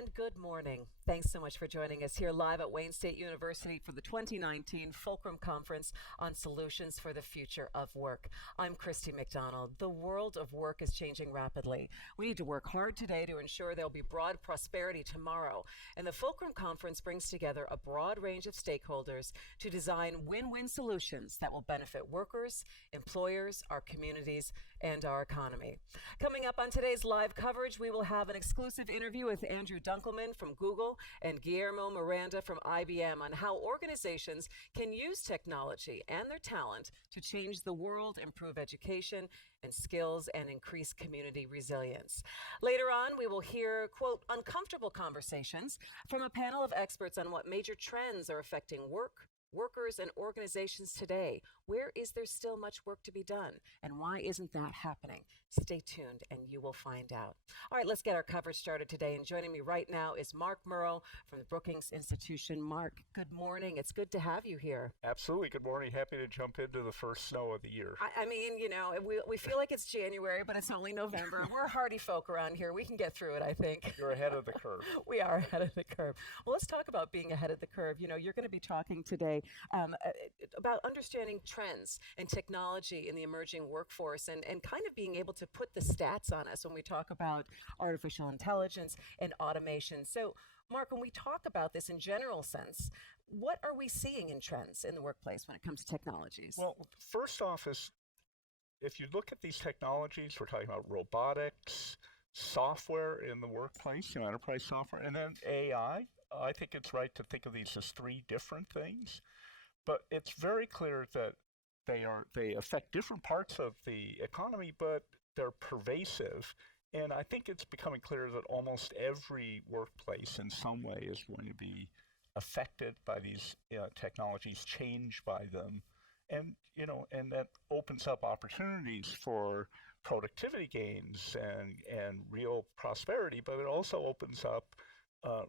And good morning. Thanks so much for joining us here live at Wayne State University for the 2019 Fulcrum Conference on Solutions for the Future of Work. I'm Christy McDonald. The world of work is changing rapidly. We need to work hard today to ensure there'll be broad prosperity tomorrow. And the Fulcrum Conference brings together a broad range of stakeholders to design win-win solutions that will benefit workers, employers, our communities, and our economy. Coming up on today's live coverage, we will have an exclusive interview with Andrew Dunkelman from Google and Guillermo Miranda from IBM on how organizations can use technology and their talent to change the world, improve education and skills, and increase community resilience. Later on, we will hear, quote, uncomfortable conversations from a panel of experts on what major trends are affecting workers and organizations today. Where is there still much work to be done? And why isn't that happening? Stay tuned and you will find out. All right, let's get our coverage started today. And joining me right now is Mark Muro from the Brookings Institution. Mark, good morning. It's good to have you here. Absolutely. Good morning. Happy to jump into the first snow of the year. I mean, you know, we feel like it's January, but it's only November. We're hardy folk around here. We can get through it, I think. You're ahead of the curve. We are ahead of the curve. Well, let's talk about being ahead of the curve. You know, you're going to be talking today about understanding trends and technology in the emerging workforce and kind of being able to put the stats on us when we talk about artificial intelligence and automation. So, Mark, when we talk about this in general sense, what are we seeing in trends in the workplace when it comes to technologies? Well, first off is, if you look at these technologies, we're talking about robotics, software in the workplace, enterprise software, and then AI. I think it's right to think of these as three different things. But it's very clear that they affect different parts of the economy, but they're pervasive. And I think it's becoming clear that almost every workplace in some way is going to be affected by these technologies, changed by them. And, and that opens up opportunities for productivity gains and real prosperity, but it also opens up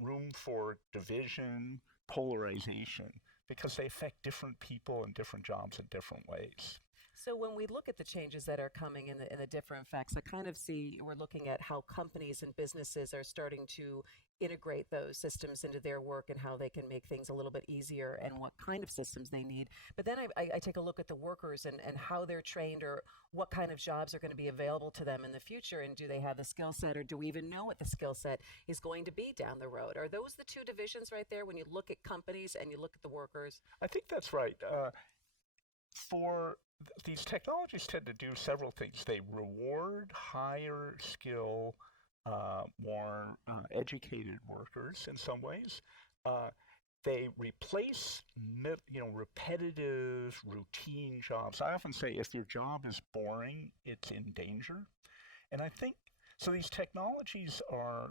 room for division, polarization, because they affect different people and different jobs in different ways. So when we look at the changes that are coming in the different effects, I kind of see we're looking at how companies and businesses are starting to integrate those systems into their work and how they can make things a little bit easier and what kind of systems they need. But then I take a look at the workers and how they're trained or what kind of jobs are going to be available to them in the future. And do they have the skill set, or do we even know what the skill set is going to be down the road? Are those the two divisions right there when you look at companies and you look at the workers? I think that's right. These technologies tend to do several things. They reward higher skill, more educated workers in some ways. They replace repetitive, routine jobs. I often say if your job is boring, it's in danger. And I think, so these technologies are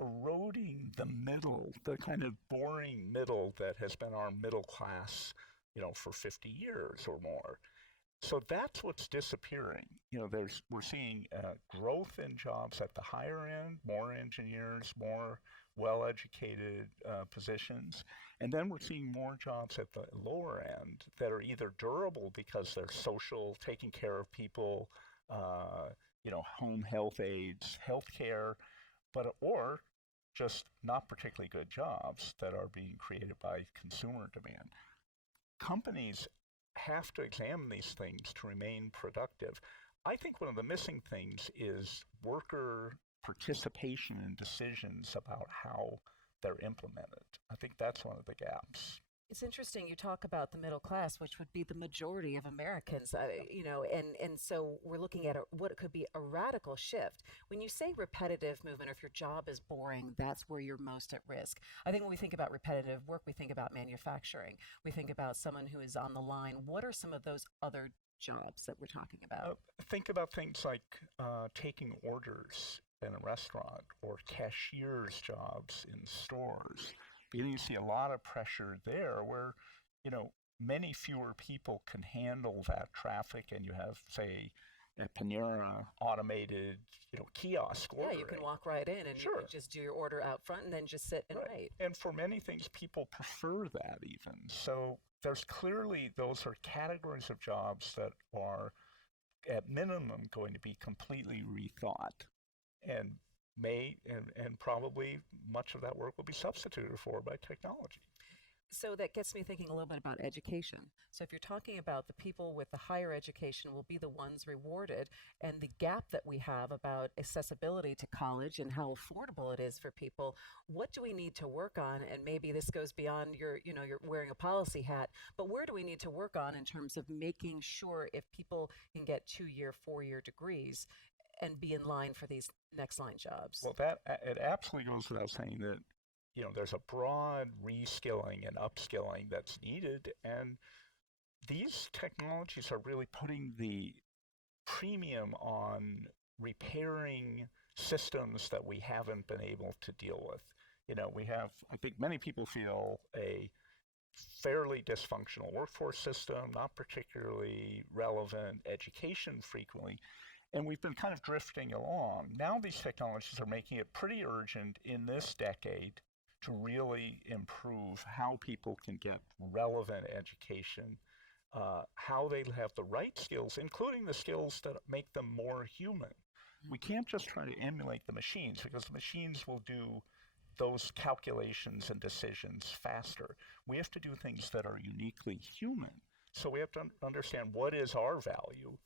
eroding the middle, the kind of boring middle that has been our middle class, for 50 years or more. So that's what's disappearing. We're seeing growth in jobs at the higher end, more engineers, more well-educated positions. And then we're seeing more jobs at the lower end that are either durable because they're social, taking care of people, home health aides, healthcare, or just not particularly good jobs that are being created by consumer demand. Companies have to examine these things to remain productive. I think one of the missing things is worker participation in decisions about how they're implemented. I think that's one of the gaps. It's interesting you talk about the middle class, which would be the majority of Americans, and so we're looking at what could be a radical shift. When you say repetitive movement, or if your job is boring, that's where you're most at risk. I think when we think about repetitive work, we think about manufacturing. We think about someone who is on the line. What are some of those other jobs that we're talking about? Think about things like taking orders in a restaurant or cashier's jobs in stores. You see a lot of pressure there where, many fewer people can handle that traffic, and you have, say, at Panera, automated, kiosk ordering. Yeah, you can walk right in and sure. You can just do your order out front and then just sit and wait. And for many things, people prefer that even. So there's clearly, those are categories of jobs that are, at minimum, going to be completely rethought. And and probably much of that work will be substituted for by technology. So that gets me thinking a little bit about education. So if you're talking about the people with the higher education will be the ones rewarded, and the gap that we have about accessibility to college and how affordable it is for people, what do we need to work on? And maybe this goes beyond you're wearing a policy hat, but where do we need to work on in terms of making sure if people can get 2-year, 4-year degrees and be in line for these next line jobs? Well, it absolutely goes without saying that there's a broad reskilling and upskilling that's needed, and these technologies are really putting the premium on repairing systems that we haven't been able to deal with. I think many people feel a fairly dysfunctional workforce system, not particularly relevant education frequently, and we've been kind of drifting along. Now these technologies are making it pretty urgent in this decade to really improve how people can get relevant education, how they have the right skills, including the skills that make them more human. We can't just try to emulate the machines, because the machines will do those calculations and decisions faster. We have to do things that are uniquely human. So we have to understand, what is our value?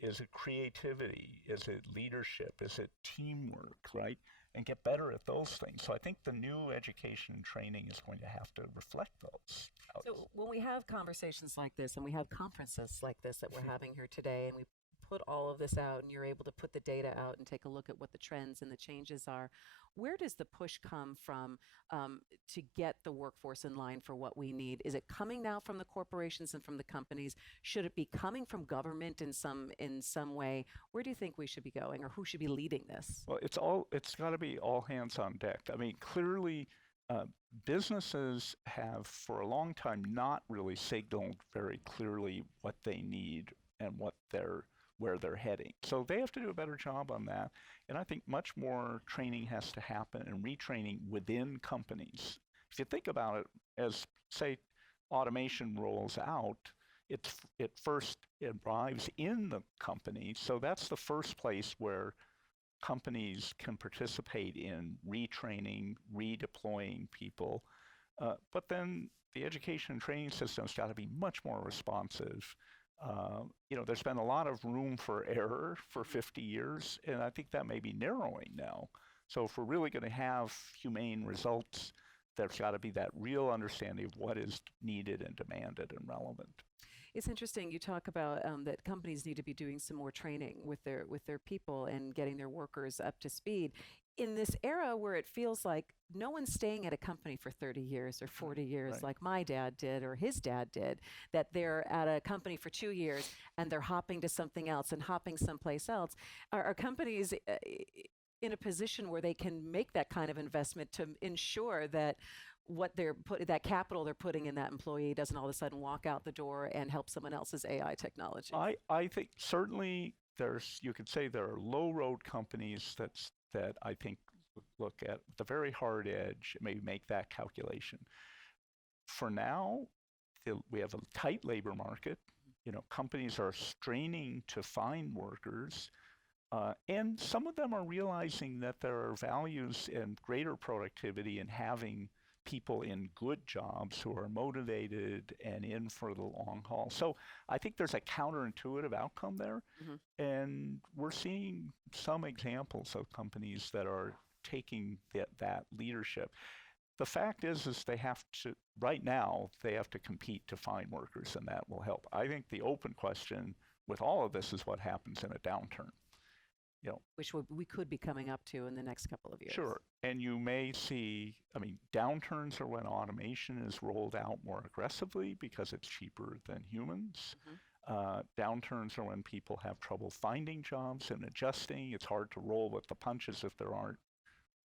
Is it creativity? Is it leadership? Is it teamwork, right? And get better at those things. So I think the new education and training is going to have to reflect those. So when we have conversations like this, and we have conferences like this that we're having here today, and we put all of this out, and you're able to put the data out and take a look at what the trends and the changes are, where does the push come from to get the workforce in line for what we need? Is it coming now from the corporations and from the companies? Should it be coming from government in some way? Where do you think we should be going, or who should be leading this? Well, it's got to be all hands on deck. I mean, clearly, businesses have for a long time not really signaled very clearly what they need and where they're heading. So they have to do a better job on that. And I think much more training has to happen, and retraining within companies. If you think about it, as, say, automation rolls out, it first arrives in the company. So that's the first place where companies can participate in retraining, redeploying people. But then the education and training system's got to be much more responsive. There's been a lot of room for error for 50 years, and I think that may be narrowing now. So if we're really going to have humane results, there's got to be that real understanding of what is needed and demanded and relevant. It's interesting. You talk about that companies need to be doing some more training with their people and getting their workers up to speed. In this era where it feels like no one's staying at a company for 30 years or 40 years, right, like my dad did or his dad did, that they're at a company for 2 years and they're hopping to something else and hopping someplace else. Are companies in a position where they can make that kind of investment to ensure that that capital they're putting in that employee doesn't all of a sudden walk out the door and help someone else's AI technology? I think certainly you could say there are low road companies that I think look at the very hard edge, maybe make that calculation. For now, we have a tight labor market. Companies are straining to find workers, and some of them are realizing that there are values and greater productivity in having people in good jobs who are motivated and in for the long haul. So I think there's a counterintuitive outcome there. And we're seeing some examples of companies that are taking that leadership. The fact is right now, they have to compete to find workers, and that will help. I think the open question with all of this is what happens in a downturn. Which we could be coming up to in the next couple of years. Sure. And you may see, downturns are when automation is rolled out more aggressively because it's cheaper than humans. Downturns are when people have trouble finding jobs and adjusting. It's hard to roll with the punches if there aren't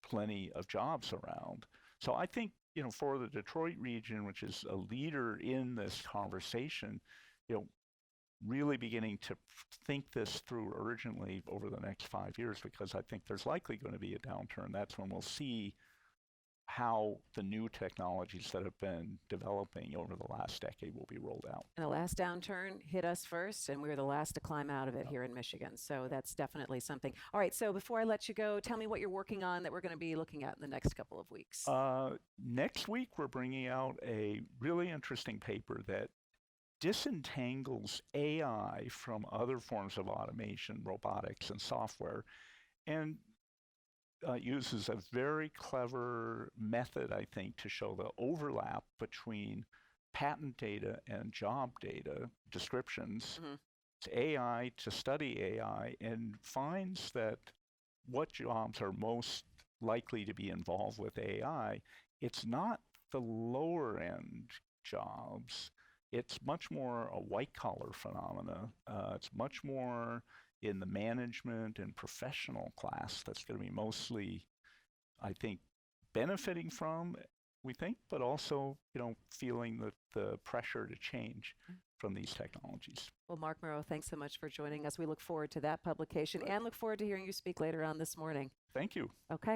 plenty of jobs around. So I think, for the Detroit region, which is a leader in this conversation, really beginning to think this through urgently over the next 5 years, because I think there's likely going to be a downturn. That's when we'll see how the new technologies that have been developing over the last decade will be rolled out. And the last downturn hit us first, and we were the last to climb out of it here in Michigan. So that's definitely something. All right, so before I let you go, tell me what you're working on that we're going to be looking at in the next couple of weeks. Next week, we're bringing out a really interesting paper that disentangles AI from other forms of automation, robotics, and software, and uses a very clever method, I think, to show the overlap between patent data and job data descriptions. It's AI to study AI and finds that what jobs are most likely to be involved with AI, it's not the lower end jobs. It's much more a white collar phenomena. It's much more in the management and professional class that's going to be mostly, I think, benefiting from, we think, but also, feeling the pressure to change from these technologies. Well, Mark Muro, thanks so much for joining us. We look forward to that publication and look forward to hearing you speak later on this morning. Thank you. Okay.